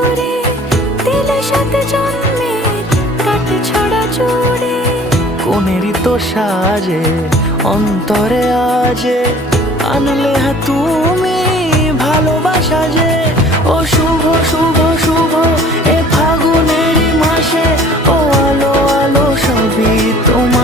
সুরে দিলে সাথে জন্মের কাট ছড়া জুড়ে। কোনেরই তো সাজে অন্তরে আজে আনলে হ্যাঁ তুমি ভালোবাসা যে। ও শুভ শুভ শুভ এ ফাগুনেরই মাসে, ও আলো আলো সবই তোমার।